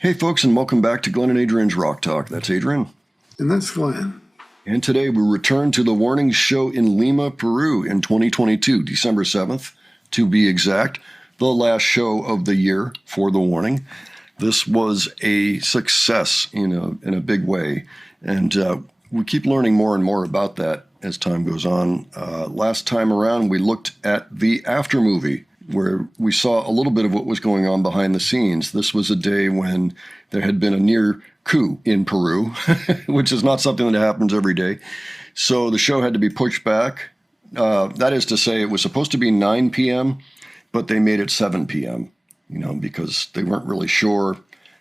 Hey, folks, and welcome back to Glenn and Adrian's Rock Talk. That's Adrian. And that's Glenn. And today we return to the Warning Show in Lima, Peru in 2022, December 7th, to be exact, the last show of the year for the Warning. This was a success in a big way, and we keep learning more and more about that as time goes on. Last time around, we looked at the after movie, where we saw a little bit of what was going on behind the scenes. This was a day when there had been a near coup in Peru, which is not something that happens every day. So the show had to be pushed back. That is to say, it was supposed to be 9 p.m., but they made it 7 p.m., because they weren't really sure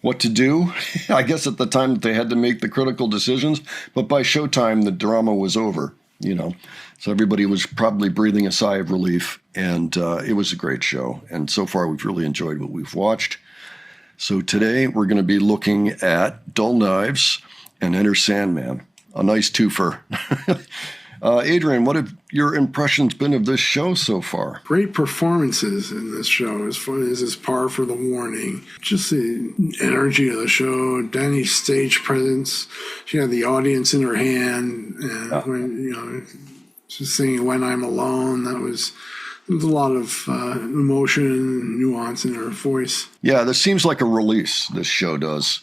what to do. I guess at the time that they had to make the critical decisions, but by showtime, the drama was over, So everybody was probably breathing a sigh of relief, and it was a great show. And so far, we've really enjoyed what we've watched. So today, we're going to be looking at Dull Knives and Enter Sandman, a nice twofer. Adrian, what have your impressions been of this show so far? Great performances in this show, as fun as is par for the Warning. Just the energy of the show, Danny's stage presence. She had the audience in her hand, and when, just singing "When I'm Alone." There was a lot of emotion and nuance in her voice. Yeah, this seems like a release, this show does,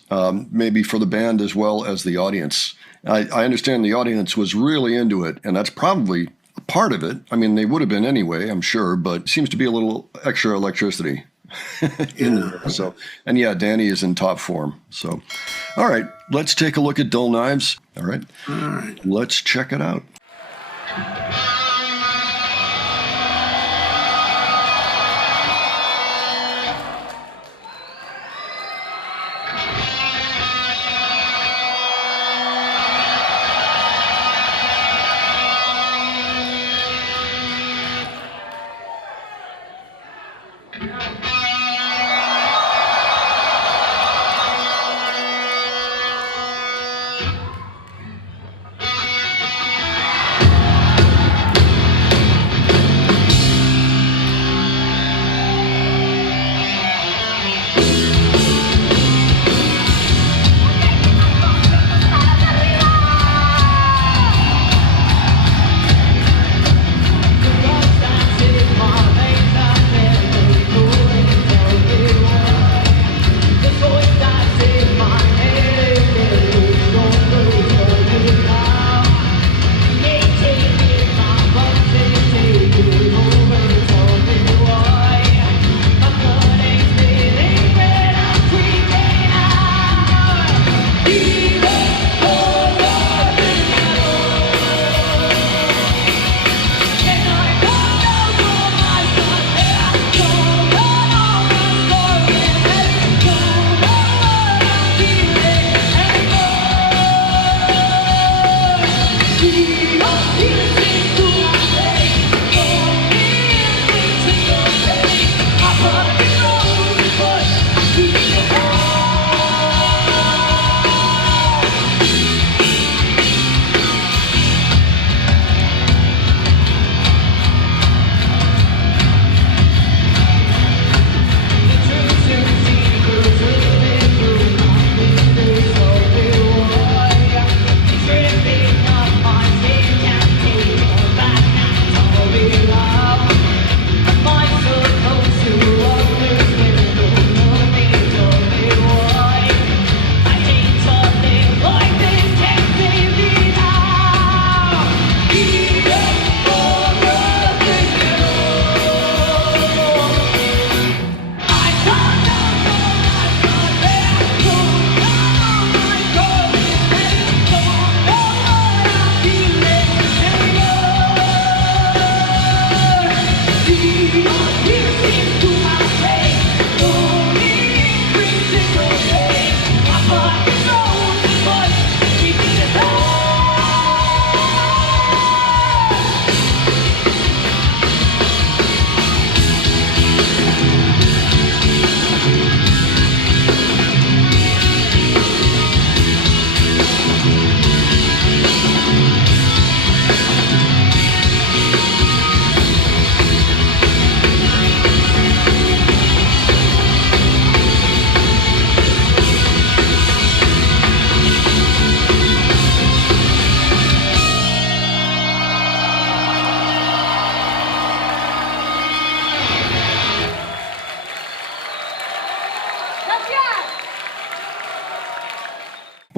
maybe for the band as well as the audience. I understand the audience was really into it, and that's probably a part of it. I mean, they would have been anyway, I'm sure, but it seems to be a little extra electricity in there. So, and yeah, Danny is in top form. So, all right, let's take a look at Dull Knives. All right, let's check it out.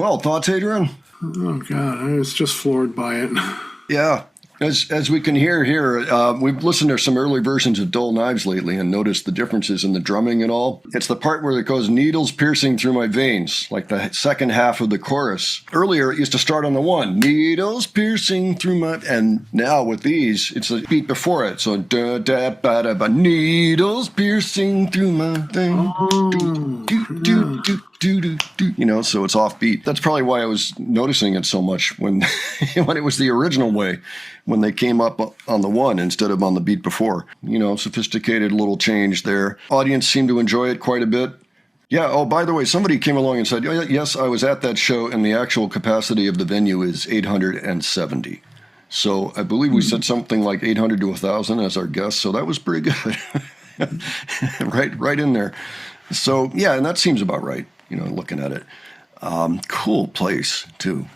Well, thoughts, Adrian? Oh God, I was just floored by it. Yeah. As we can hear here, we've listened to some early versions of Dull Knives lately and noticed the differences in the drumming and all. It's the part where it goes needles piercing through my veins, like the second half of the chorus. Earlier, it used to start on the one, needles piercing through my, and now with these, it's a beat before it. So da da ba da ba, needles piercing through my veins. You know, so it's offbeat. That's probably why I was noticing it so much when when it was the original way, when they came up on the one instead of on the beat before. You know, sophisticated little change there. Audience seemed to enjoy it quite a bit. Yeah, oh, by the way, somebody came along and said, oh, yes, I was at that show, and the actual capacity of the venue is 870. So I believe we said something like 800 to 1,000 as our guess, so that was pretty good. right in there. So, yeah, and that seems about right, you know, looking at it. Cool place, too.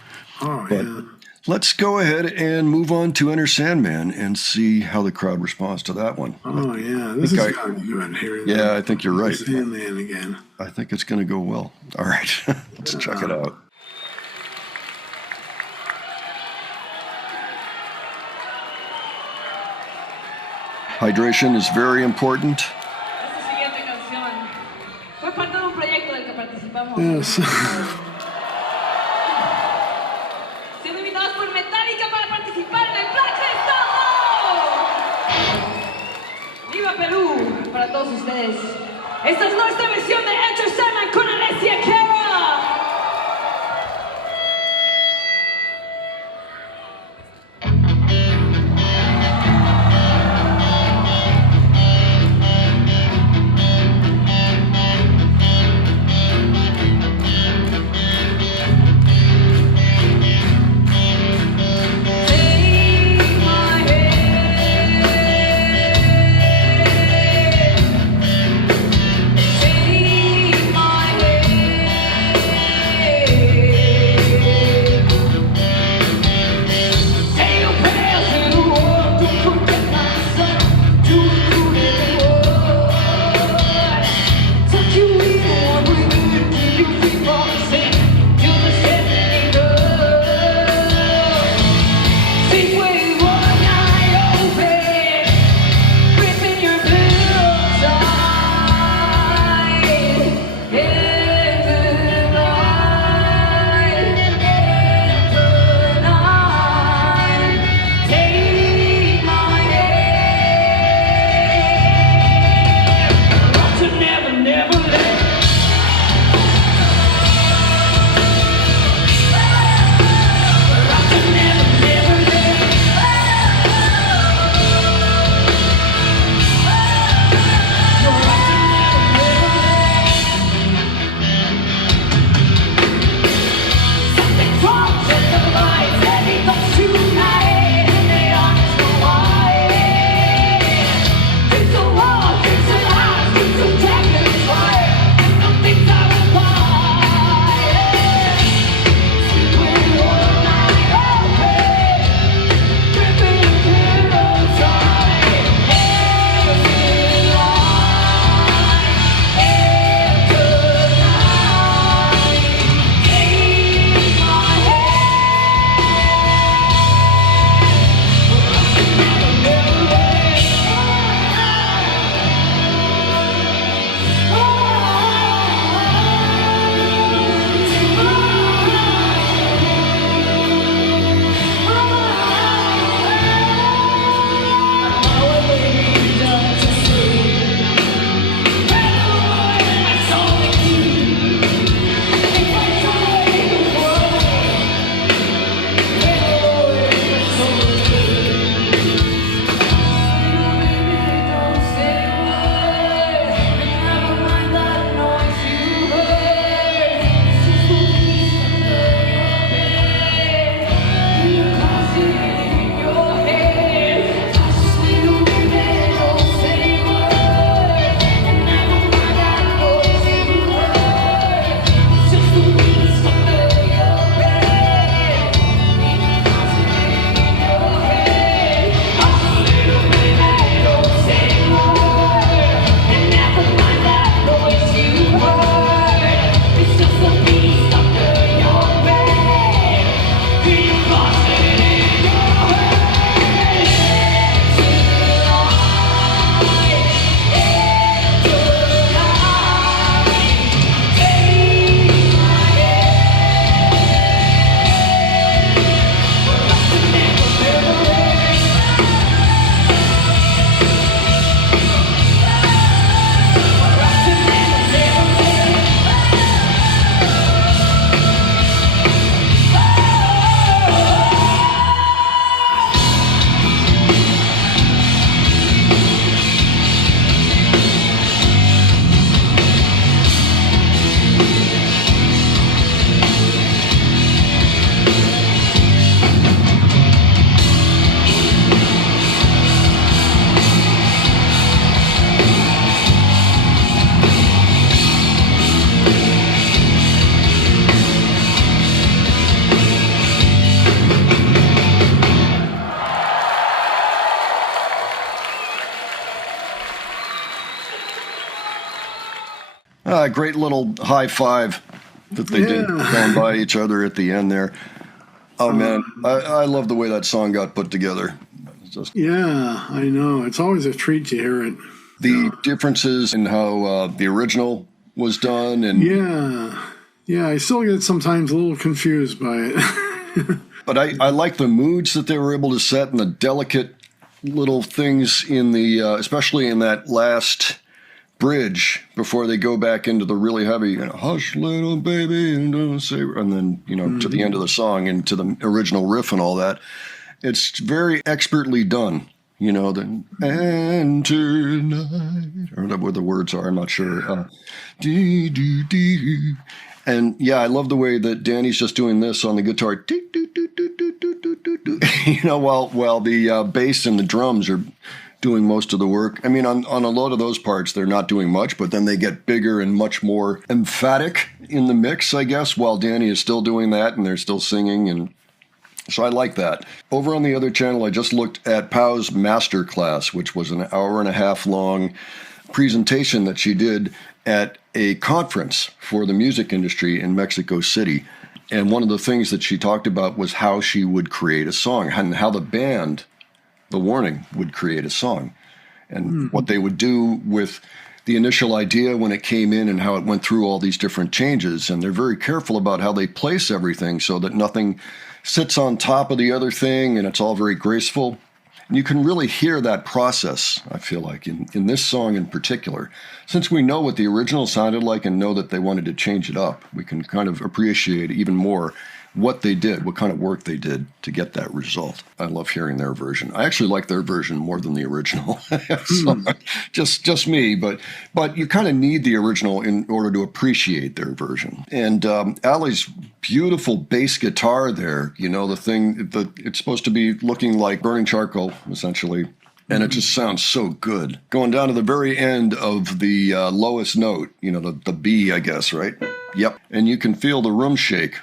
Oh, But yeah. let's go ahead and move on to Enter Sandman and see how the crowd responds to that one. Oh, yeah. This is think gotta be good here. Yeah, I think you're right. Sandman again. I think it's going to go well. All right, let's check it out. Hydration is very important. Esta siguiente canción fue parte de un proyecto del que participamos. Yes. Siendo invitados por Metallica para participar en el Black Festival. ¡Viva Perú! Para todos ustedes. Esta es nuestra versión de Enter Sandman con Alessia Cara. Take my Yeah, great little high five that they did going by each other at the end there. Oh man, I love the way that song got put together. Just Yeah, I know. It's always a treat to hear it. the differences in how the original was done, and Yeah, I still get sometimes a little confused by it. but I like the moods that they were able to set and the delicate little things in the, especially in that last bridge before they go back into the really heavy, hush little baby, and don't say, and then, to the end of the song and to the original riff and all that. It's very expertly done. The and tonight, or whatever the words are, I'm not sure. Dee, dee, dee. And yeah, I love the way that Danny's just doing this on the guitar, dee, dee, dee, dee, dee, dee, dee, dee, dee. While the bass and the drums are doing most of the work. I mean, on a lot of those parts, they're not doing much, but then they get bigger and much more emphatic in the mix, I guess, while Danny is still doing that and they're still singing. And so I like that. Over on the other channel, I just looked at Pau's Masterclass, which was an hour-and-a-half long presentation that she did at a conference for the music industry in Mexico City. And one of the things that she talked about was how she would create a song and how the band, The Warning, would create a song and what they would do with the initial idea when it came in and how it went through all these different changes. And they're very careful about how they place everything so that nothing sits on top of the other thing and it's all very graceful. And you can really hear that process, I feel like, in this song in particular. Since we know what the original sounded like and know that they wanted to change it up, we can kind of appreciate even more what they did, what kind of work they did to get that result. I love hearing their version. I actually like their version more than the original. So, just me, but you kind of need the original in order to appreciate their version. And Ali's beautiful bass guitar there, the thing that it's supposed to be looking like burning charcoal, essentially. And it just sounds so good. Going down to the very end of the lowest note, the B, I guess, right? Yep. And you can feel the room shake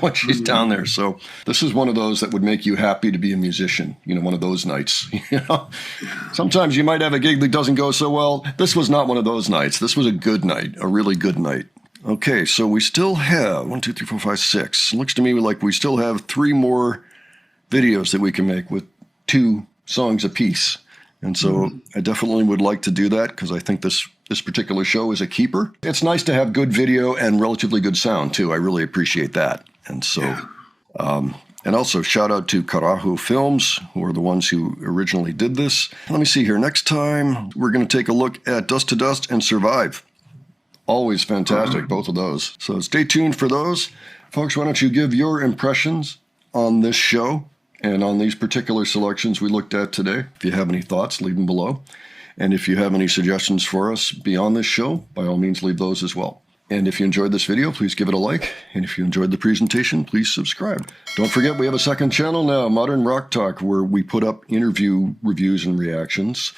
when she's down there. So this is one of those that would make you happy to be a musician, one of those nights. Sometimes you might have a gig that doesn't go so well. This was not one of those nights. This was a good night, a really good night. Okay, so we still have 1, 2, 3, 4, 5, 6. Looks to me like we still have 3 more videos that we can make with 2 songs apiece. And so I definitely would like to do that because I think this particular show is a keeper. It's nice to have good video and relatively good sound, too. I really appreciate that. And so, and also shout out to Carajo Films, who are the ones who originally did this. Let me see here. Next time, we're going to take a look at Dust to Dust and Survive. Always fantastic, both of those. So stay tuned for those. Folks, why don't you give your impressions on this show and on these particular selections we looked at today. If you have any thoughts, leave them below. And if you have any suggestions for us beyond this show, by all means, leave those as well. And if you enjoyed this video, please give it a like. And if you enjoyed the presentation, please subscribe. Don't forget, we have a second channel now, Modern Rock Talk, where we put up interview reviews and reactions.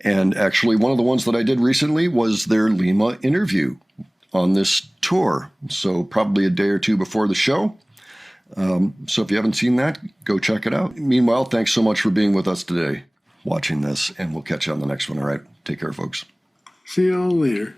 And actually, one of the ones that I did recently was their Lima interview on this tour. So probably a day or 2 before the show. So if you haven't seen that, go check it out. Meanwhile, thanks so much for being with us today, watching this, and we'll catch you on the next one. All right, take care, folks. See y'all later.